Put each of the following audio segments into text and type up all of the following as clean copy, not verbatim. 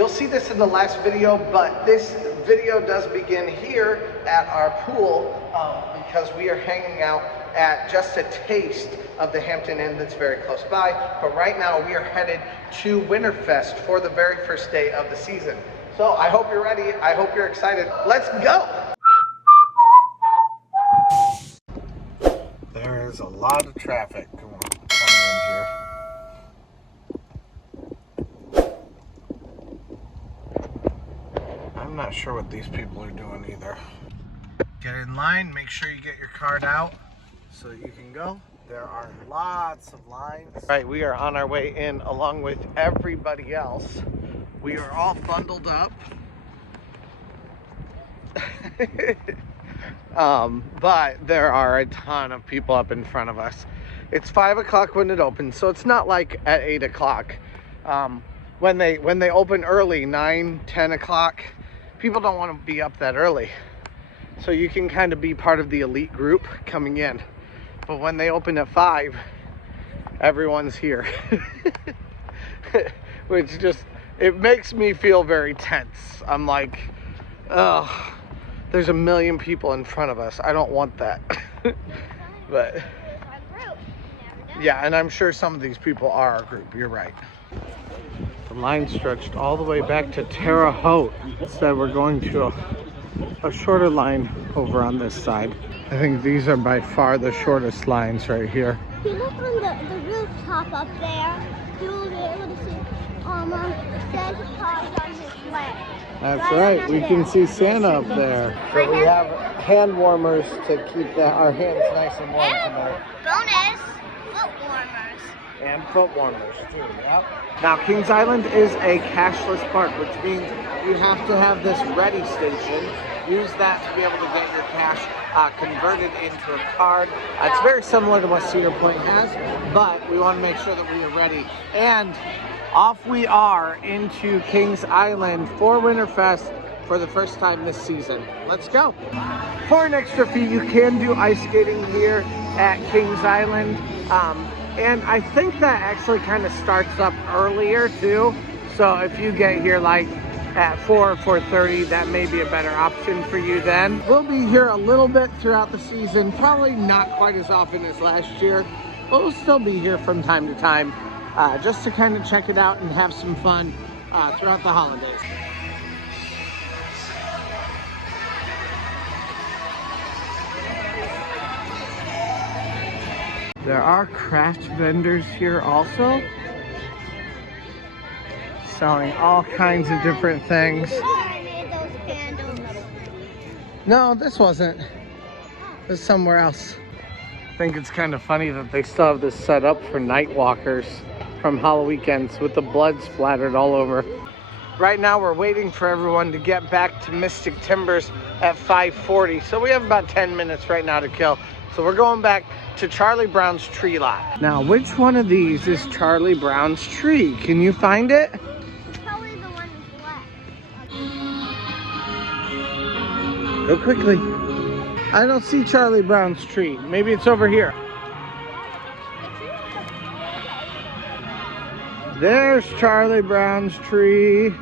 You'll see this in the last video, but this video does begin here at our pool because we are hanging out at just a taste of the Hampton Inn that's very close by. But right now we are headed to Winterfest for the very first day of the season. So I hope you're ready. I hope you're excited. Let's go. There's a lot of traffic coming in here. I'm not sure what these people are doing either. Get in line, make sure you get your card out so that you can go. There are lots of lines. All right, we are on our way in along with everybody else. We are all bundled up. But there are a ton of people up in front of us. It's 5 o'clock when it opens, so it's not like at 8 o'clock. When they open early, 9, 10 o'clock, people don't want to be up that early. So you can kind of be part of the elite group coming in. But when they open at 5, everyone's here. Which just, it makes me feel very tense. I'm like, ugh, there's a million people in front of us. I don't want that. But yeah, and I'm sure some of these people are our group. You're right. The line stretched all the way back to Terre Haute. Said we're going to a shorter line over on this side. I think these are by far the shortest lines right here. If you look on the rooftop up there, you'll be able to see Santa Claus on his leg. That's right, we can see Santa up there. So we have hand warmers to keep our hands nice and warm tonight. Bonus, foot warmers. And foot warmers too, yep. Now Kings Island is a cashless park, which means you have to have this ready station. Use that to be able to get your cash converted into a card. It's very similar to what Cedar Point has, but we want to make sure that we are ready. And off we are into Kings Island for Winterfest for the first time this season. Let's go. For an extra fee, you can do ice skating here at Kings Island. And I think that actually kind of starts up earlier too. So if you get here like at 4 or 4:30, that may be a better option for you then. We'll be here a little bit throughout the season, probably not quite as often as last year, but we'll still be here from time to time just to kind of check it out and have some fun throughout the holidays. There are craft vendors here also, selling all kinds of different things. No, this wasn't. This is somewhere else. I think it's kind of funny that they still have this set up for night walkers from Halloween with the blood splattered all over. Right now we're waiting for everyone to get back to Mystic Timbers at 5:40. So we have about 10 minutes right now to kill. So we're going back to Charlie Brown's tree lot. Now, which one of these is Charlie Brown's tree? Can you find it? Probably the one left. Go quickly. I don't see Charlie Brown's tree. Maybe it's over here. There's Charlie Brown's tree.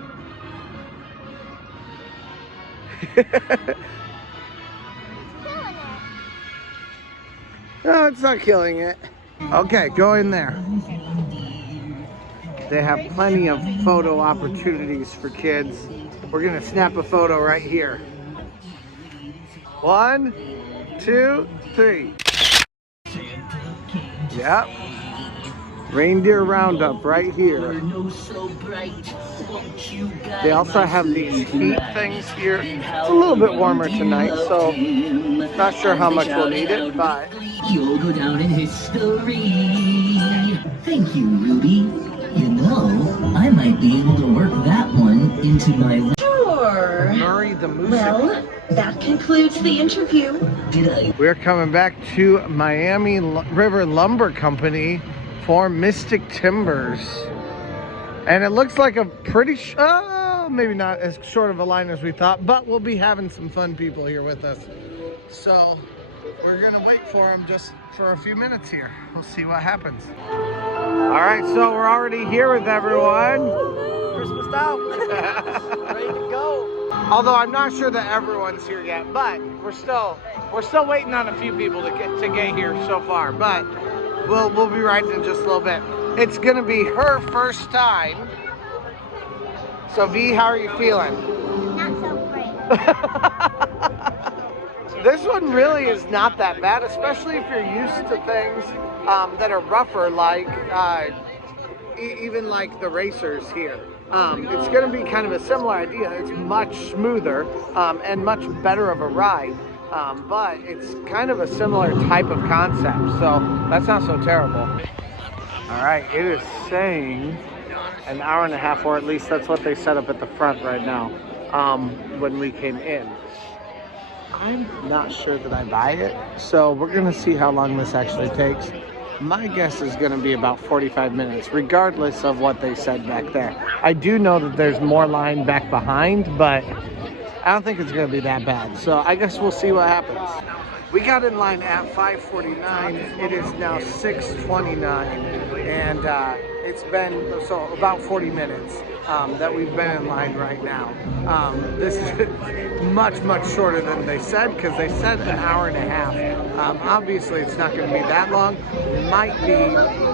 No, it's not killing it. Okay, go in there. They have plenty of photo opportunities for kids. We're gonna snap a photo right here. 1, 2, 3. Yep. Reindeer Roundup right here. They also have these heat things here. It's a little bit warmer tonight, so not sure how much we'll need it, but you'll go down in history. Thank you, Ruby. You know, I might be able to work that one into my... Sure. Murray the Moose. Well, that concludes the interview. We're coming back to Miami River Lumber Company for Mystic Timbers. And it looks like a pretty, maybe not as short of a line as we thought, but we'll be having some fun people here with us. So we're gonna wait for them just for a few minutes here. We'll see what happens. All right, so we're already here with everyone. Christmas maxed out. Ready to go. Although I'm not sure that everyone's here yet, but we're still waiting on a few people to get here so far. But we'll be riding in just a little bit. It's gonna be her first time. So V, how are you feeling? Not so great. This one really is not that bad, especially if you're used to things that are rougher, like even like the racers here. It's going to be kind of a similar idea. It's much smoother and much better of a ride, but it's kind of a similar type of concept, so that's not so terrible. All right, it is saying an hour and a half, or at least that's what they set up at the front right now when we came in. I'm not sure that I buy it, so we're gonna see how long this actually takes. My guess is gonna be about 45 minutes, regardless of what they said back there. I do know that there's more line back behind, but I don't think it's gonna be that bad. So I guess we'll see what happens. We got in line at 5:49. It is now 6:29, and it's been about 40 minutes that we've been in line right now. This is much shorter than they said, because they said an hour and a half. Obviously, it's not going to be that long. It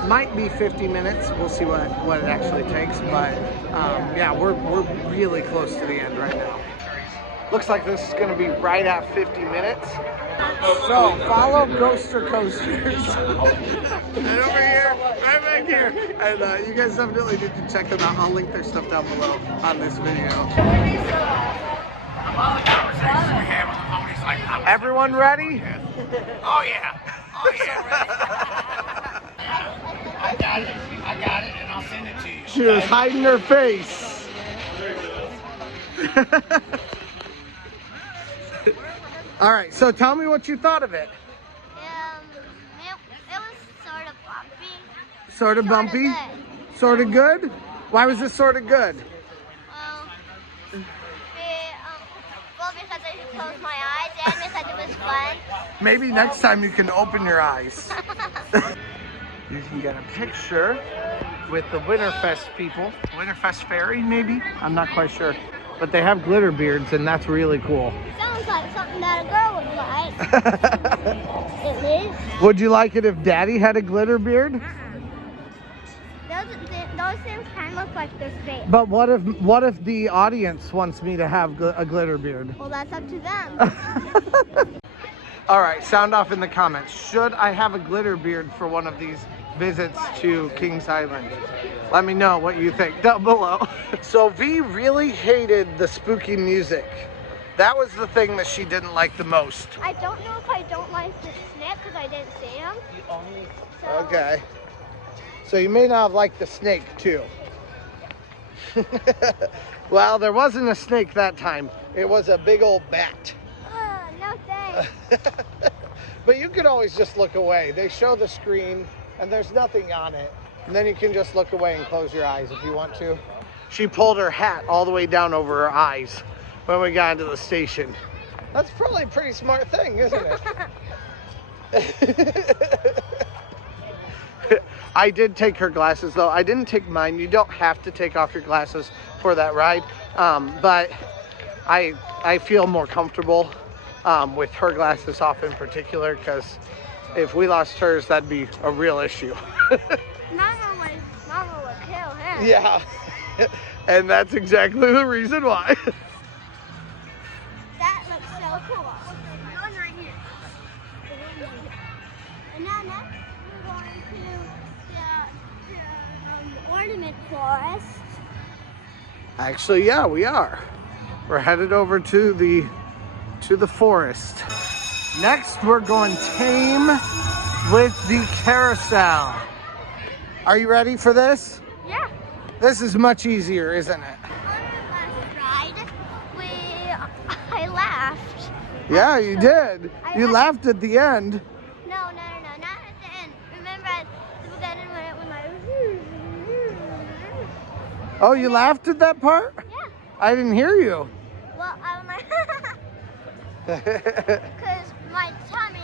might be 50 minutes. We'll see what it actually takes. But yeah, we're really close to the end right now. Looks like this is going to be right at 50 minutes. So follow Ghoster Coasters. And over here, right back here. And you guys definitely need to check them out. I'll link their stuff down below on this video. Everyone ready? Oh yeah. Oh yeah. I got it, and I'll send it to you. She was hiding her face. All right, so tell me what you thought of it. It was sort of bumpy. Sort of bumpy? Good. Sort of good? Why was this sort of good? Well, because I could close my eyes and because it was fun. Maybe next time you can open your eyes. You can get a picture with the Winterfest people. Winterfest Ferry, maybe? I'm not quite sure. But they have glitter beards, and that's really cool. Sounds like something that a girl would like. It is. Would you like it if Daddy had a glitter beard? Those things kind of look like they're fake. But what if the audience wants me to have a glitter beard? Well, that's up to them. All right, sound off in the comments. Should I have a glitter beard for one of these visits to Kings Island? Let me know what you think down below. So V really hated the spooky music. That was the thing that she didn't like the most. I don't know if I don't like the snake because I didn't see him. So. Okay. So you may not have liked the snake too. Well, there wasn't a snake that time. It was a big old bat. No thanks. But you could always just look away. They show the screen and there's nothing on it. And then you can just look away and close your eyes if you want to. She pulled her hat all the way down over her eyes when we got into the station. That's probably a pretty smart thing, isn't it? I did take her glasses though. I didn't take mine. You don't have to take off your glasses for that ride. But I feel more comfortable with her glasses off in particular, because if we lost hers, that'd be a real issue. Mama would kill him. Yeah, and that's exactly the reason why. That looks so cool. We're going right here. And now next, we're going to the ornament forest. Actually, yeah, we are. We're headed over to the forest. Next, we're going tame with the Carousel. Are you ready for this? Yeah. This is much easier, isn't it? On the last ride, I laughed. Yeah, you did. You laughed at the end. No, not at the end. Remember at the beginning when it was like. Oh, you laughed at that part? Yeah. I didn't hear you. Well, I was like, because my tummy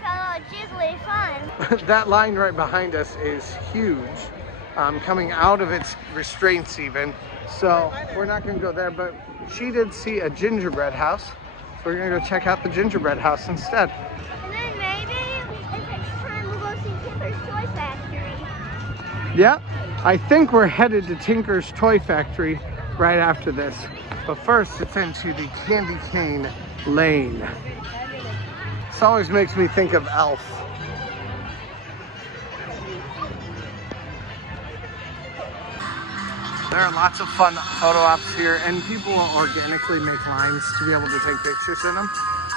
felt all jiggly fun. That line right behind us is huge. coming out of its restraints even. So we're not gonna go there, but she did see a gingerbread house. So we're gonna go check out the gingerbread house instead. And then maybe if it's time, we'll go see Tinker's Toy Factory. Yeah, I think we're headed to Tinker's Toy Factory right after this. But first, it's into the candy cane lane. This always makes me think of Elf. There are lots of fun photo ops here, and people will organically make lines to be able to take pictures in them.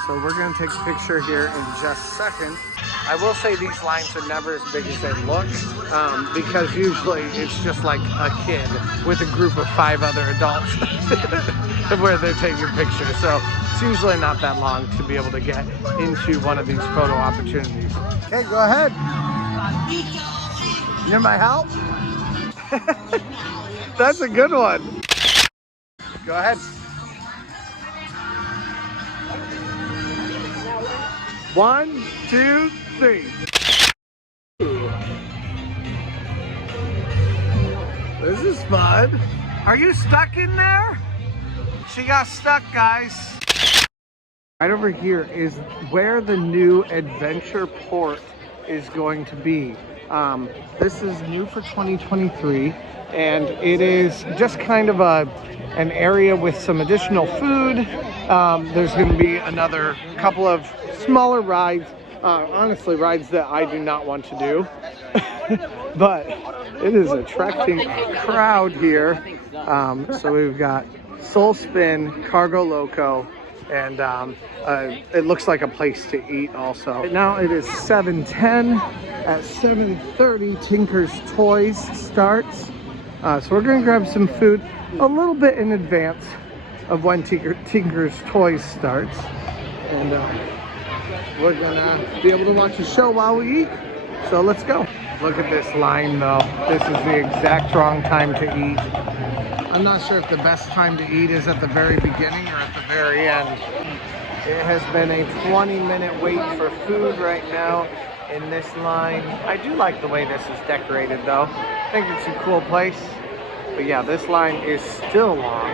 So we're going to take a picture here in just a second. I will say these lines are never as big as they look, because usually it's just like a kid with a group of 5 other adults where they're taking pictures. So it's usually not that long to be able to get into one of these photo opportunities. Okay, go ahead. You need my help? That's a good one. Go ahead. 1, 2, 3. This is fun. Are you stuck in there? She got stuck, guys. Right over here is where the new adventure port is going to be. This is new for 2023, and it is just kind of an area with some additional food. There's going to be another couple of smaller rides, honestly rides that I do not want to do, but it is attracting a crowd here. So we've got Soul Spin, Cargo Loco, and it looks like a place to eat also. Right now it is 7:10. At 7:30, Tinker's Toys starts. So we're gonna grab some food a little bit in advance of when Tinker's Toys starts. And we're gonna be able to watch a show while we eat. So let's go. Look at this line though. This is the exact wrong time to eat. I'm not sure if the best time to eat is at the very beginning or at the very end. It has been a 20-minute wait for food right now in this line. I do like the way this is decorated though. I think it's a cool place. But yeah, this line is still long,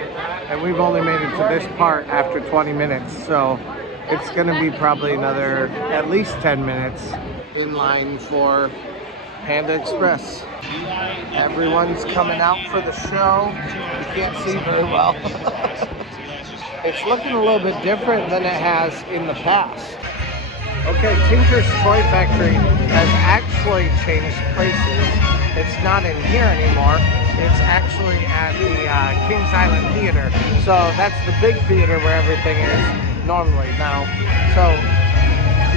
and we've only made it to this part after 20 minutes. So it's gonna be probably another at least 10 minutes in line for Panda Express. Everyone's coming out for the show. You can't see very well. It's looking a little bit different than it has in the past. Okay, Tinker's Toy Factory has actually changed places. It's not in here anymore. It's actually at the Kings Island Theater. So that's the big theater where everything is normally now. So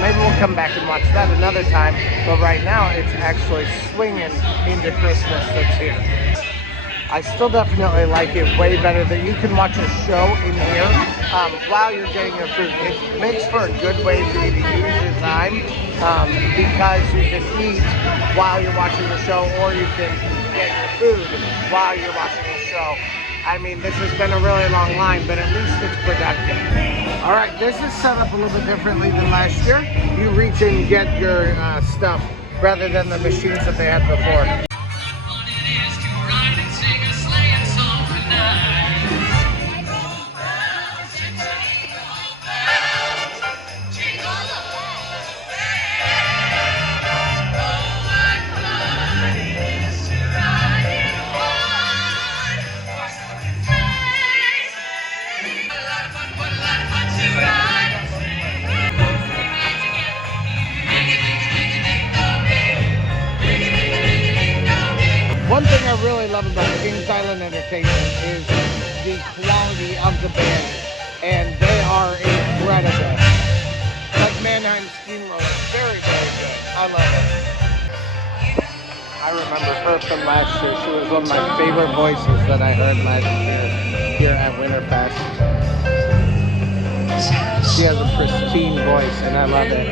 maybe we'll come back and watch that another time. But right now it's actually swinging into Christmas that's here. I still definitely like it way better that you can watch a show in here while you're getting your food. It makes for a good way for you to use your time because you can eat while you're watching the show, or you can get your food while you're watching the show. I mean, this has been a really long line, but at least it's productive. All right, this is set up a little bit differently than last year. You reach in and get your stuff rather than the machines that they had before. One thing I really love about Kings Island Entertainment is the quality of the band, and they are incredible. Like Mannheim Steamroller, very, very good. I love it. I remember her from last year. She was one of my favorite voices that I heard last year here at Winterfest. She has a pristine voice, and I love it.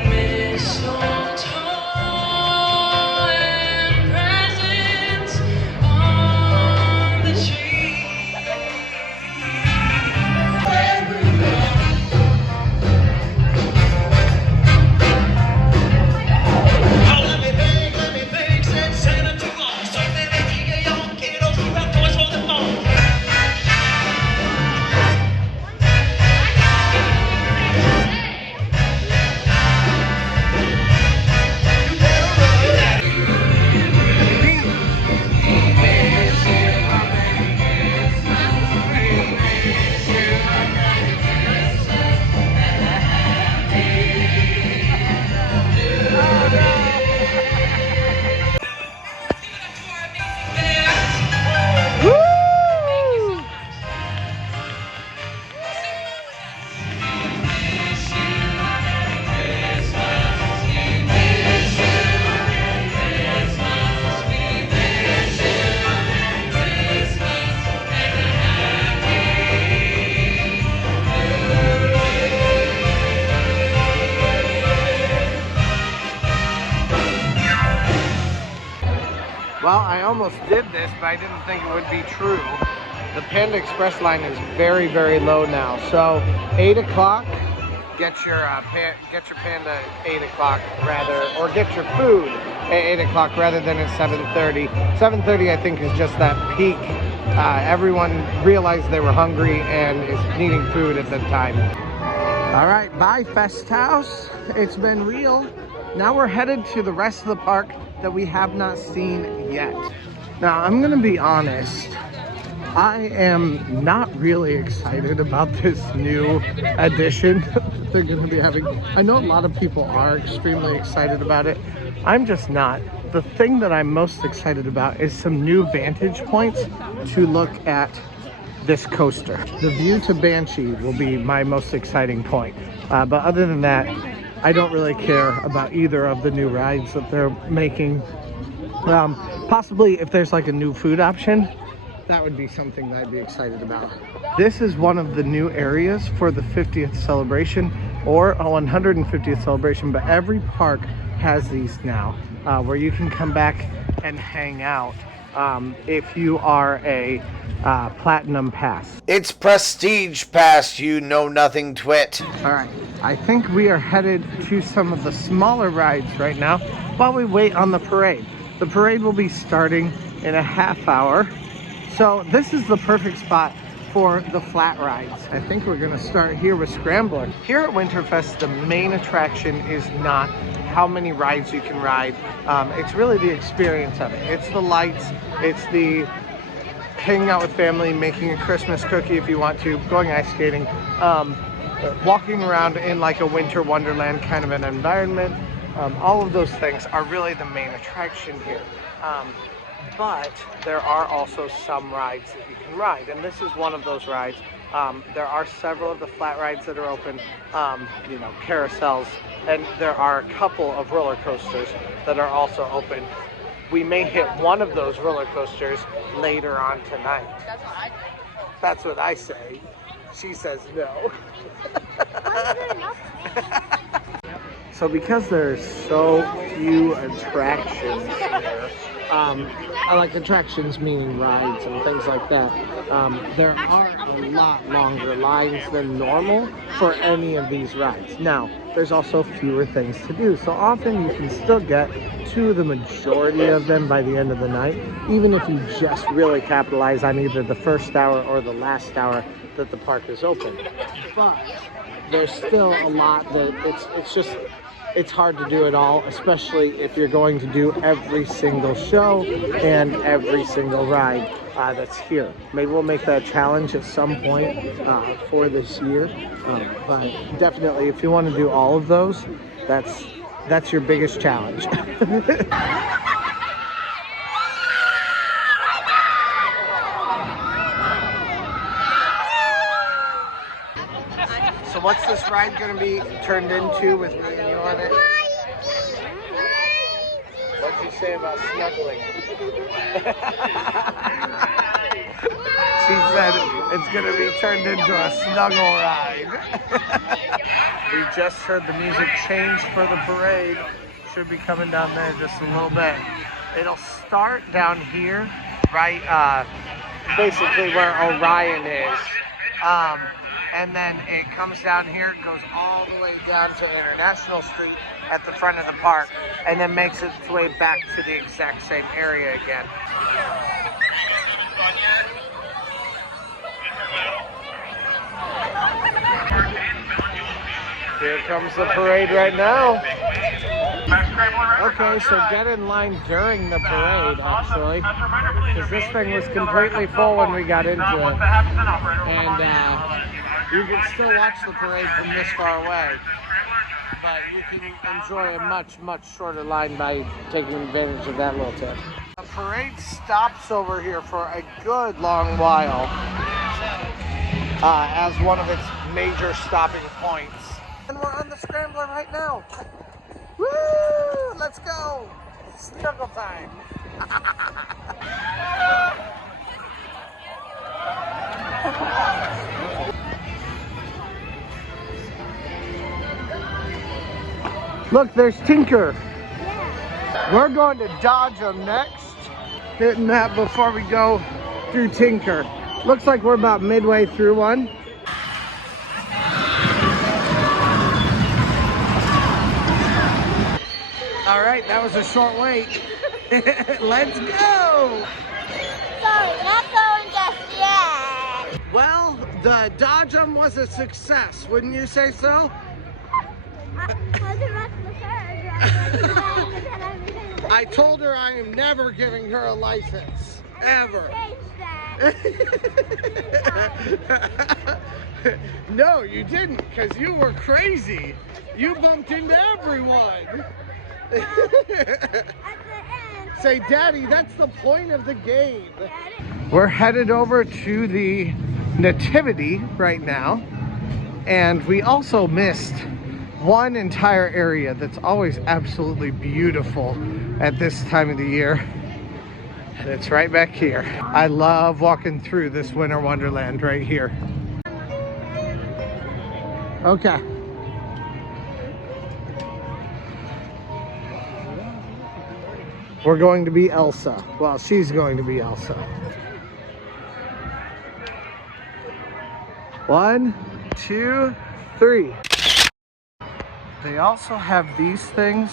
almost did this, but I didn't think it would be true. The Panda Express line is very, very low now. So 8 o'clock, get your Panda at 8 o'clock rather, or get your food at 8 o'clock rather than at 7:30. 7:30 I think is just that peak. Everyone realized they were hungry and is needing food at that time. All right, bye Fest House. It's been real. Now we're headed to the rest of the park that we have not seen yet. Now I'm gonna be honest, I am not really excited about this new addition that they're gonna be having. I know a lot of people are extremely excited about it. I'm just not. The thing that I'm most excited about is some new vantage points to look at this coaster. The view to Banshee will be my most exciting point. But other than that, I don't really care about either of the new rides that they're making. Possibly if there's like a new food option, that would be something that I'd be excited about. This is one of the new areas for the 50th celebration or a 150th celebration, but every park has these now where you can come back and hang out if you are a platinum pass. It's prestige pass, you know nothing twit. All right, I think we are headed to some of the smaller rides right now while we wait on the parade. The parade will be starting in a half hour. So this is the perfect spot for the flat rides. I think we're gonna start here with Scrambler. Here at Winterfest, the main attraction is not how many rides you can ride. It's really the experience of it. It's the lights, it's the hanging out with family, making a Christmas cookie if you want to, going ice skating, walking around in like a winter wonderland kind of an environment. All of those things are really the main attraction here. But there are also some rides that you can ride, and this is one of those rides. There are several of the flat rides that are open, you know, carousels, and there are a couple of roller coasters that are also open. We may hit one of those roller coasters later on tonight. That's what I say. She says no. So because there's so few attractions here, I like attractions meaning rides and things like that, there are a lot longer lines than normal for any of these rides. Now, there's also fewer things to do, so often you can still get to the majority of them by the end of the night, even if you just really capitalize on either the first hour or the last hour that the park is open. But there's still a lot that it's hard to do it all, especially if you're going to do every single show and every single ride that's here. Maybe we'll make that a challenge at some point for this year, but definitely if you want to do all of those, that's your biggest challenge. So what's this ride going to be turned into with me and you on it? What'd you say about snuggling? She said it's going to be turned into a snuggle ride. We just heard the music change for the parade. Should be coming down there just a little bit. It'll start down here, right, basically where Orion is. And then it comes down here, goes all the way down to International Street at the front of the park, and then makes its way back to the exact same area again. Here comes the parade right now. Okay, so get in line during the parade, actually, because this thing was completely full when we got into it. And you can still watch the parade from this far away, but you can enjoy a much, much shorter line by taking advantage of that little tip. The parade stops over here for a good long while as one of its major stopping points. And we're on the Scrambler right now. Woo! Let's go! Snuggle time! Look, there's Tinker. Yeah. We're going to Dodgem next. hitting that before we go through Tinker. Looks like we're about midway through one. All right, that was a short wait. Let's go. Sorry, not going just yet. Well, the Dodgem was a success, wouldn't you say so? I told her I am never giving her a license, ever. No, you didn't, because you were crazy. You bumped into everyone. Say, Daddy, that's the point of the game. We're headed over to the Nativity right now, and we also missed one entire area that's always absolutely beautiful at this time of the year, and it's right back here. I love walking through this winter wonderland right here. Okay. We're going to be Elsa. Well, she's going to be Elsa. 1, 2, 3. They also have these things.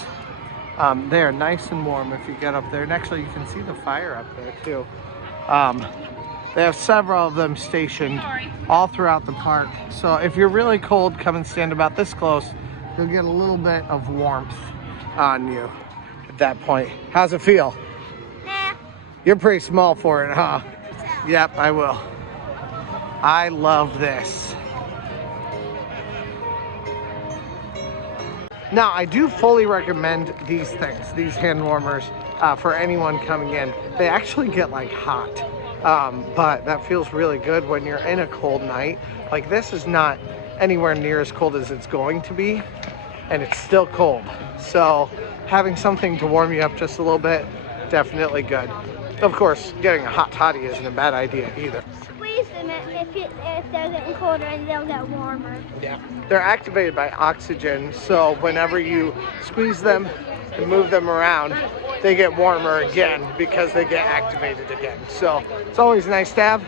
They're nice and warm if you get up there. And actually, you can see the fire up there too. They have several of them stationed all throughout the park. So if you're really cold, come and stand about this close. You'll get a little bit of warmth on you at that point. How's it feel? Nah. You're pretty small for it, huh? Yep, I will. I love this. Now, I do fully recommend these things, these hand warmers, for anyone coming in. They actually get like hot, but that feels really good when you're in a cold night. Like, this is not anywhere near as cold as it's going to be, and it's still cold. So having something to warm you up just a little bit, definitely good. Of course, getting a hot toddy isn't a bad idea either. Squeeze them if they're getting colder, and they'll get warmer. Yeah. They're activated by oxygen, so whenever you squeeze them and move them around, they get warmer again because they get activated again. So it's always nice to have.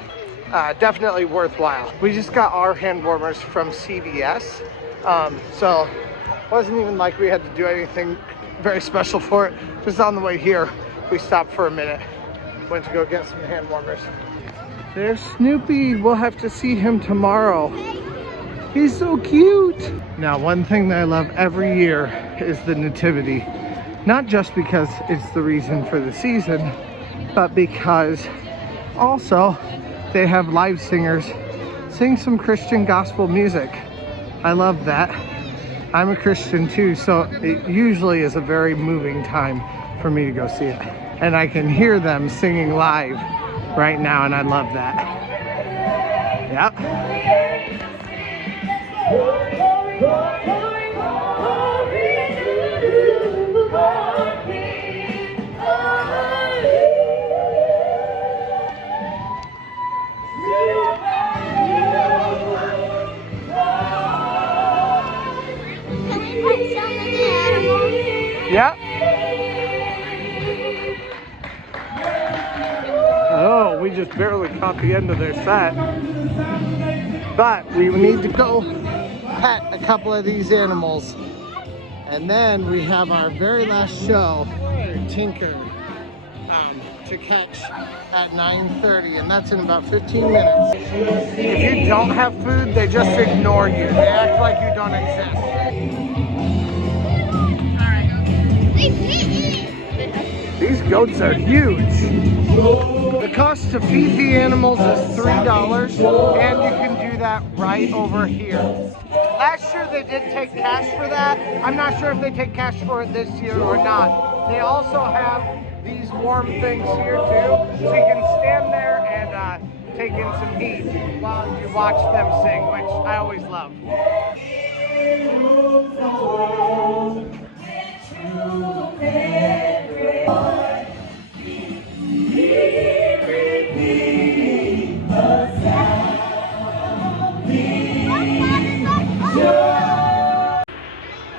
Definitely worthwhile. We just got our hand warmers from CVS, so it wasn't even like we had to do anything very special for it. Just on the way here, we stopped for a minute, went to go get some hand warmers. There's Snoopy. We'll have to see him tomorrow. He's so cute. Now, one thing that I love every year is the Nativity. Not just because it's the reason for the season, but because also they have live singers sing some Christian gospel music. I love that. I'm a Christian too, so it usually is a very moving time for me to go see it. And I can hear them singing live right now, and I love that. Yep. Yep. Oh, we just barely caught the end of their set. But we need to go pet a couple of these animals. And then we have our very last show, Tinker, to catch at 9:30, and that's in about 15 minutes. If you don't have food, they just ignore you. They act like you don't exist. These goats are huge. The cost to feed the animals is $3, and you can do that right over here. Last year they did take cash for that. I'm not sure if they take cash for it this year or not. They also have these warm things here too, so you can stand there and take in some heat while you watch them sing, which I always love.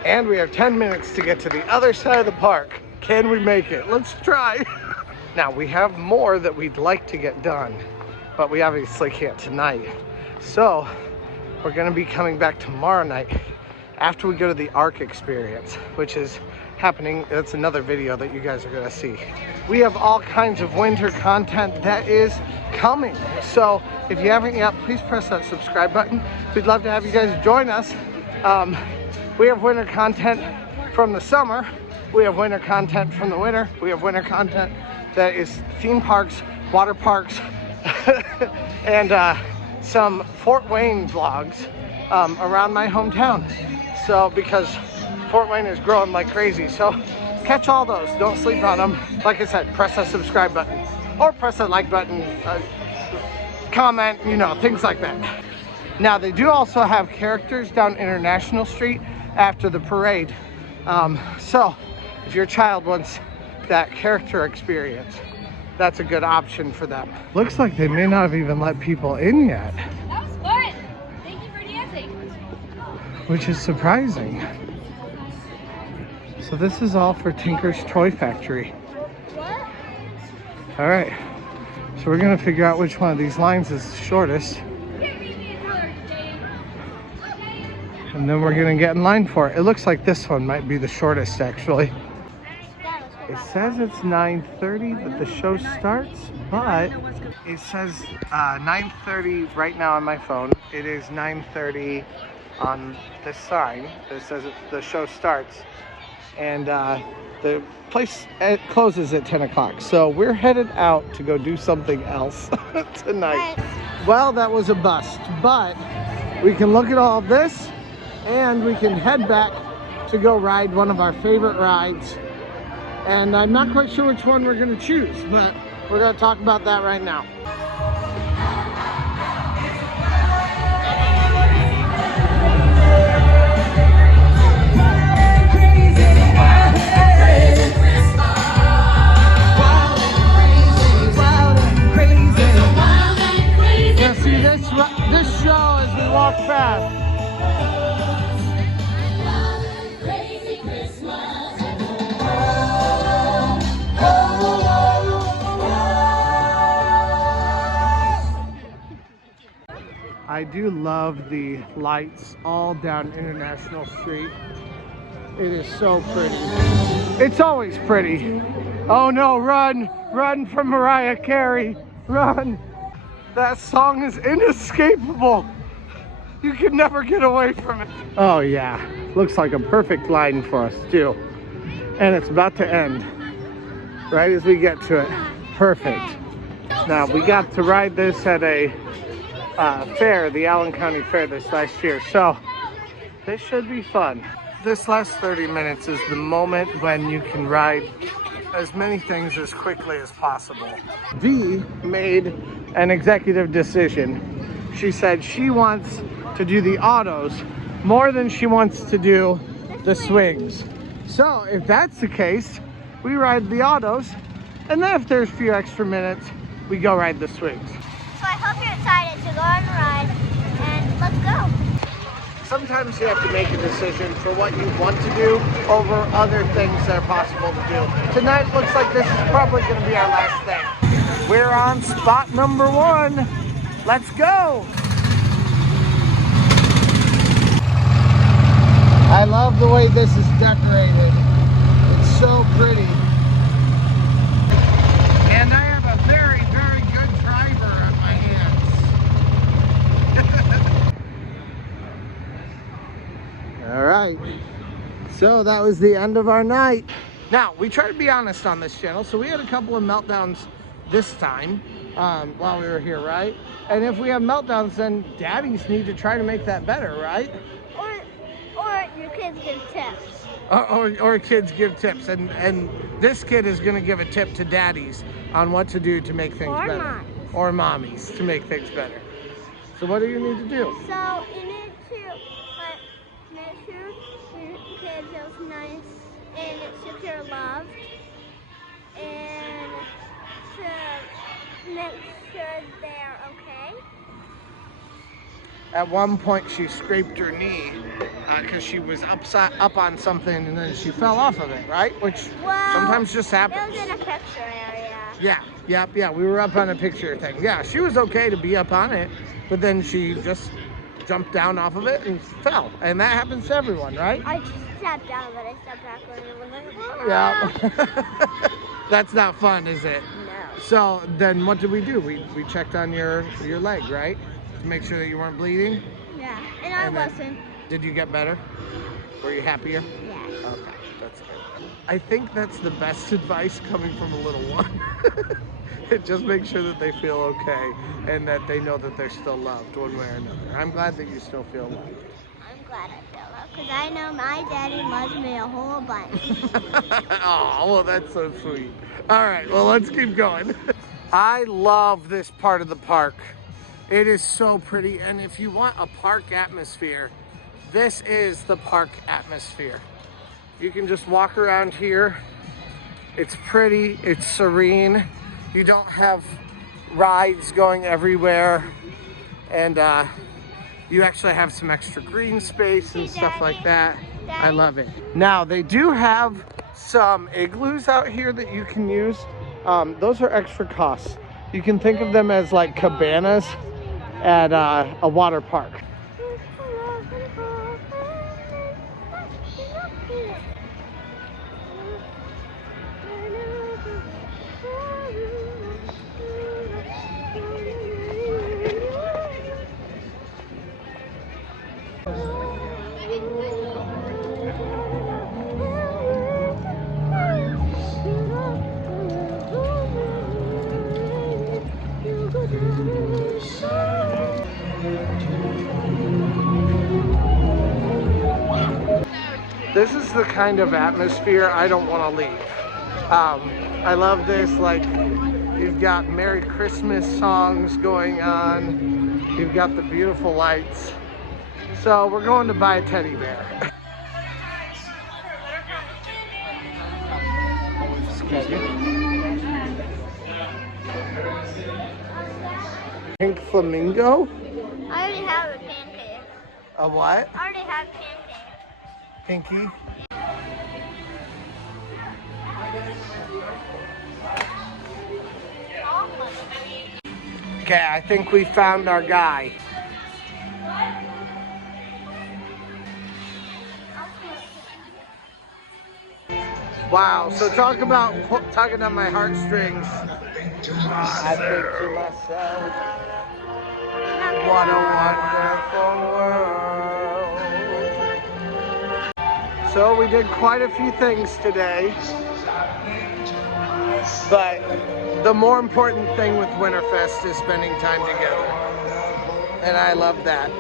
And we have 10 minutes to get to the other side of the park. Can we make it? Let's try. Now, we have more that we'd like to get done, but we obviously can't tonight. So we're gonna be coming back tomorrow night after we go to the Ark experience, which is happening. That's another video that you guys are gonna see. We have all kinds of winter content that is coming. So if you haven't yet, please press that subscribe button. We'd love to have you guys join us. We have winter content from the summer. We have winter content from the winter. We have winter content that is theme parks, water parks, and some Fort Wayne vlogs around my hometown. So because Fort Wayne is growing like crazy. So catch all those, don't sleep on them. Like I said, press that subscribe button or press that like button, comment, you know, things like that. Now they do also have characters down International Street after the parade. So if your child wants that character experience, that's a good option for them. Looks like they may not have even let people in yet. That was fun. Thank you for dancing. Which is surprising. So this is all for Tinker's Toy Factory. What? All right, so we're gonna figure out which one of these lines is the shortest. And then we're gonna get in line for it. It looks like this one might be the shortest actually. It says it's 9:30 that the show starts, but it says 9:30 right now on my phone. It is 9:30 on this sign that says the show starts. And the place closes at 10 o'clock. So we're headed out to go do something else tonight. Well, that was a bust, but we can look at all of this and we can head back to go ride one of our favorite rides. And I'm not quite sure which one we're gonna choose, but we're gonna talk about that right now. Yeah, see this show as we walk past. I do love the lights all down International Street. It is so pretty. It's always pretty. Oh no, run! Run from Mariah Carey! Run! That song is inescapable. You can never get away from it. Oh yeah, looks like a perfect line for us too. And it's about to end right as we get to it. Perfect. Now we got to ride this at a fair, the Allen County Fair this last year, so this should be fun. This last 30 minutes is the moment when you can ride as many things as quickly as possible. V made an executive decision. She said she wants to do the autos more than she wants to do the swings. So if that's the case, we ride the autos, and then if there's a few extra minutes, we go ride the swings. So I hope you're excited to go on the ride, and let's go. Sometimes you have to make a decision for what you want to do over other things that are possible to do. Tonight looks like this is probably going to be our last thing. We're on spot number 1. Let's go. I love the way this is decorated. It's so pretty. And I have a very, very good driver on my hands. All right. So that was the end of our night. Now, we try to be honest on this channel, so we had a couple of meltdowns this time while we were here, right? And if we have meltdowns, then daddies need to try to make that better, right? Or your kids give tips. Or kids give tips, and this kid is going to give a tip to daddies on what to do to make things better. Moms. Or mommies to make things better. So what do you need to do? So you need to make sure your kid feels nice and secure, loved, and to make sure they're okay. At one point, she scraped her knee because she was up on something and then she fell off of it, right? Which sometimes just happens. It was in a picture area. Yeah, yeah. We were up on a picture thing. Yeah, she was okay to be up on it, but then she just jumped down off of it and fell. And that happens to everyone, right? I just stepped down, but I stepped back and it was like, Yeah. That's not fun, is it? No. So then what did we do? We checked on your leg, right? To make sure that you weren't bleeding? Yeah, and I And then- wasn't. Did you get better? Were you happier? Yeah. Okay, that's good. I think that's the best advice coming from a little one. Just make sure that they feel okay and that they know that they're still loved one way or another. I'm glad that you still feel loved. I'm glad I feel loved because I know my daddy loves me a whole bunch. Oh, well, that's so sweet. All right, well, let's keep going. I love this part of the park. It is so pretty, and if you want a park atmosphere, this is the park atmosphere. You can just walk around here. It's pretty, it's serene. You don't have rides going everywhere, and you actually have some extra green space and stuff like that. I love it. Now, they do have some igloos out here that you can use. Those are extra costs. You can think of them as like cabanas at a water park. This is the kind of atmosphere I don't want to leave. I love this, like, you've got Merry Christmas songs going on. You've got the beautiful lights. So we're going to buy a teddy bear. Excuse me. Pink flamingo? I already have a pancake. A what? I already have pancake. Pinky? Okay, I think we found our guy. Wow, so talking on my heartstrings. I think to myself, what a wonderful world. So we did quite a few things today, but the more important thing with Winterfest is spending time together. And I love that.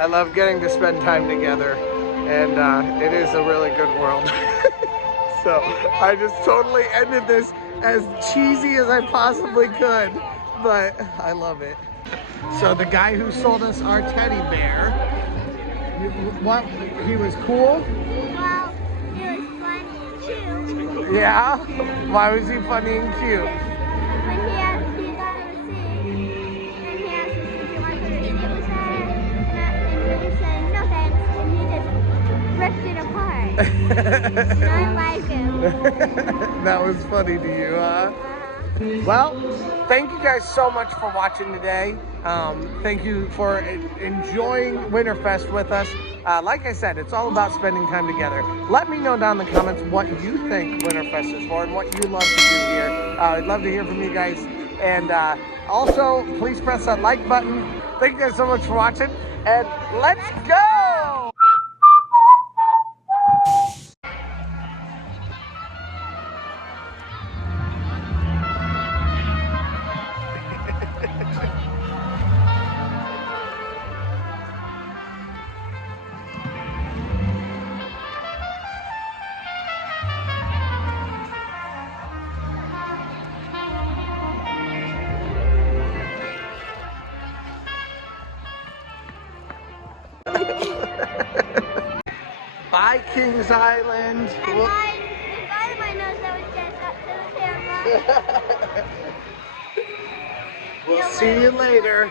I love getting to spend time together, and it is a really good world. So I just totally ended this as cheesy as I possibly could, but I love it. So the guy who sold us our teddy bear, what, he was cool? Well, it was funny and cute. Yeah? Why was he funny and cute? When he got a receipt, and he asked us if he wanted to eat it with us, and we said no thanks, and he just ripped it apart. And I like him. That was funny to you, huh? Well, thank you guys so much for watching today. Thank you for enjoying Winterfest with us. Like I said, it's all about spending time together. Let me know down in the comments what you think Winterfest is for and what you love to do here. I'd love to hear from you guys. And also, please press that like button. Thank you guys so much for watching, and let's go! Bye, Kings Island. And the guy in my nose that was just up to the camera. We'll see you later.